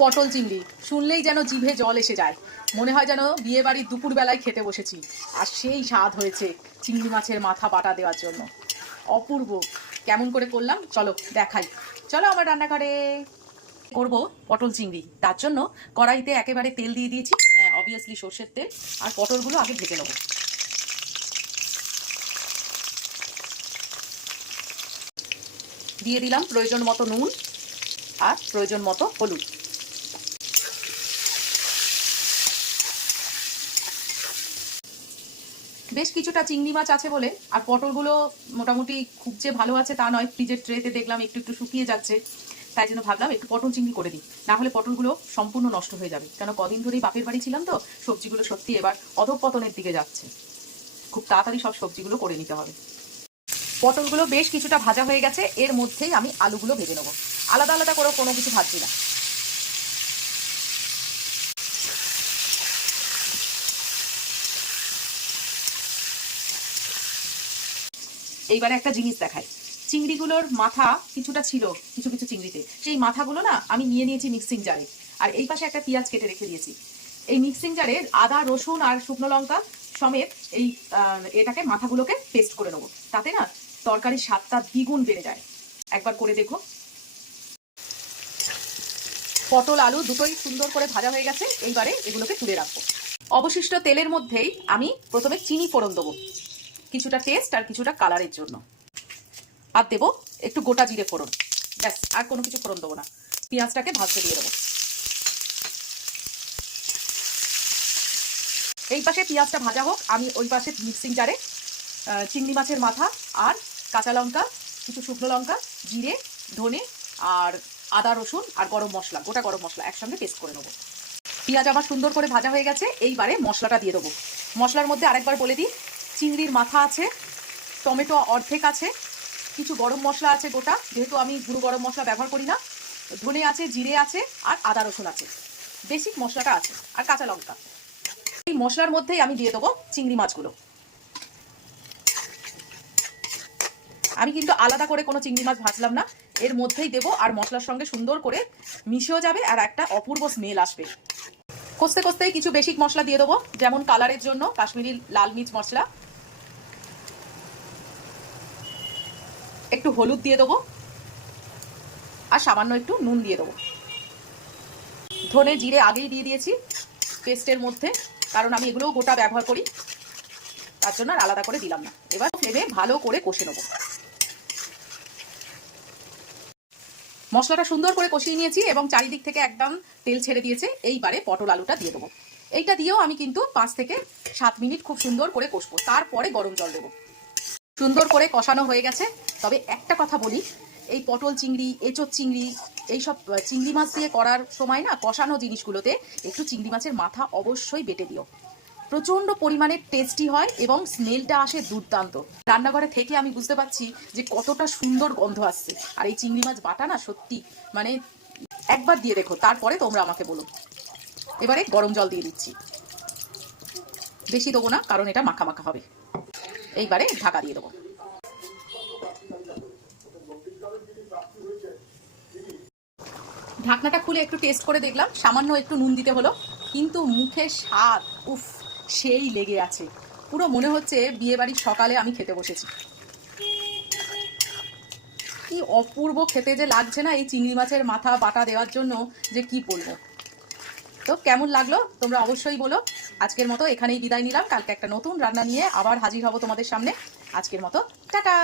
পটল চিংড়ি শুনলেই যেন জিভে জল এসে যায়, মনে হয় যেন বিয়ে বাড়ির দুপুরবেলায় খেতে বসেছি। আর সেই স্বাদ হয়েছে চিংড়ি মাছের মাথা বাটা দেওয়ার জন্য, অপূর্ব। কেমন করে করলাম চলো দেখাই। চলো আমার রান্নাঘরে। করব পটল চিংড়ি, তার জন্য কড়াইতে একেবারে তেল দিয়ে দিয়েছি, হ্যাঁ অবভিয়াসলি সর্ষের তেল। আর পটলগুলো আগে ভেজে নেবো। দিয়ে দিলাম প্রয়োজন মতো নুন আর প্রয়োজন মতো হলুদ। বেশ কিছুটা চিংড়ি মাছ আছে বলে, আর পটলগুলো মোটামুটি খুব যে ভালো আছে তা নয়, ফ্রিজের ট্রেতে দেখলাম একটু একটু শুকিয়ে যাচ্ছে, তাই জন্য ভাবলাম একটু পটল চিংড়ি করে দিই, না হলে পটলগুলো সম্পূর্ণ নষ্ট হয়ে যাবে। কেন কদিন ধরেই বাপের বাড়ি ছিলাম তো, সবজিগুলো সত্যি এবার অধঃপতনের দিকে যাচ্ছে, খুব তাড়াতাড়ি সব সবজিগুলো করে নিতে হবে। পটলগুলো বেশ কিছুটা ভাজা হয়ে গেছে, এর মধ্যেই আমি আলুগুলো ভেজে নেবো। আলাদা আলাদা করে কোনো কিছু ভাজছি না। এইবারে একটা জিনিস দেখাই, চিংড়িগুলোর মাথা কিছুটা ছিল কিছু কিছু চিংড়িতে, সেই মাথাগুলো না আমি নিয়ে নিয়েছি মিক্সিং জারে। আর এই পাশে একটা পেঁয়াজ কেটে রেখে দিয়েছি। এই মিক্সিং জারে আদা রসুন আর শুকনো লঙ্কা সমেত এই এটাকে মাথাগুলোকে পেস্ট করে নেবো, তাতে না তরকারির স্বাদটা দ্বিগুণ বেড়ে যায়। একবার করে দেখো। পটল আলু দুটোই সুন্দর করে ভাজা হয়ে গেছে, এইবারে এগুলোকে তুলে রাখবো। অবশিষ্ট তেলের মধ্যেই আমি প্রথমে চিনি ফোড়ন দেবো, কিছুটা টেস্ট আর কিছুটা কালারের জন্য। আর দেবো একটু গোটা জিরে ফোড়ন, ব্যাস, আর কোনো কিছু ফোড়ন দেবো না। পেঁয়াজটাকে ভাজতে দিয়ে দেবো। এই পাশে পেঁয়াজটা ভাজা হোক, আমি ওই পাশে মিক্সিং জারে চিংড়ি মাছের মাথা আর কাঁচা লঙ্কা, কিছু শুকনো লঙ্কা, জিরে, ধনে আর আদা রসুন আর গরম মশলা, গোটা গরম মশলা একসঙ্গে পেস্ট করে নেবো। পেঁয়াজ আমার সুন্দর করে ভাজা হয়ে গেছে, এইবারে মশলাটা দিয়ে দেবো। মশলার মধ্যে আরেকবার বলে দিই, চিংড়ির মাথা আছে, টমেটো অর্ধেক আছে, কিছু গরম মশলা আছে গোটা, যেহেতু আমি গুঁড়ো গরম মশলা ব্যবহার করি না, ধনে আছে, জিরে আছে আর আদা রসুন আছে, বেসিক মশলাটা আছে, আর কাঁচা লঙ্কা। এই মশলার মধ্যেই আমি দিয়ে দেবো চিংড়ি মাছগুলো। আমি কিন্তু আলাদা করে কোনো চিংড়ি মাছ ভাজলাম না, এর মধ্যেই দেবো, আর মশলার সঙ্গে সুন্দর করে মিশেও যাবে আর একটা অপূর্ব স্মেল আসবে। কষতে কষতেই কিছু বেসিক মশলা দিয়ে দেবো, যেমন কালারের জন্য কাশ্মীরি লাল মির্চ মশলা, একটু হলুদ দিয়ে দেবো আর সামান্য একটু নুন দিয়ে দেবো। ধনে জিরে আগেই দিয়ে দিয়েছি পেস্টের মধ্যে, কারণ আমি এগুলোও গোটা ব্যবহার করি, তার জন্য আর আলাদা করে দিলাম না। এবার ফ্লেমে ভালো করে কষে নেবো। মশলাটা সুন্দর করে কষিয়ে নিয়েছি এবং চারিদিক থেকে একদম তেল ছেড়ে দিয়েছে। এইবারে পটল আলুটা দিয়ে দেবো। এইটা দিয়েও আমি কিন্তু 5 থেকে 7 মিনিট খুব সুন্দর করে কষবো, তারপরে গরম জল দেবো। সুন্দর করে কষানো হয়ে গেছে। তবে একটা কথা বলি, এই পটল চিংড়ি, এঁচোড় চিংড়ি, এইসব চিংড়ি মাছ দিয়ে করার সময় না কষানো জিনিসগুলোতে একটু চিংড়ি মাছের মাথা অবশ্যই বেটে দিও, প্রচণ্ড পরিমাণে টেস্টি হয় এবং স্মেলটা আসে দুর্দান্ত। রান্নাঘরে থেকে আমি বুঝতে পারছি যে কতটা সুন্দর গন্ধ আসছে। আর এই চিংড়ি মাছ বাটা না সত্যি মানে একবার দিয়ে দেখো, তারপরে তোমরা আমাকে বলো। এবারে গরম জল দিয়ে দিচ্ছি, বেশি দেবো না কারণ এটা মাখা মাখা হবে। এইবারে ঢাকা দিয়ে দেবো। ঢাকনাটা খুলে একটু টেস্ট করে দেখলাম, সামান্য একটু নুন দিতে হলো, কিন্তু মুখে স্বাদ উফ সেই লেগে আছে। পুরো মনে হচ্ছে বিয়ে বাড়ির সকালে আমি খেতে বসেছি। কি অপূর্ব খেতে যে লাগছে না এই চিংড়ি মাছের মাথা বাটা দেওয়ার জন্য, যে কি বলবো। তো কেমন লাগলো তোমরা অবশ্যই বলো। আজকের মতো এখানেই বিদায় নিলাম, কালকে একটা নতুন রান্না নিয়ে আবার হাজির হব তোমাদের সামনে। আজকের মতো টাটা।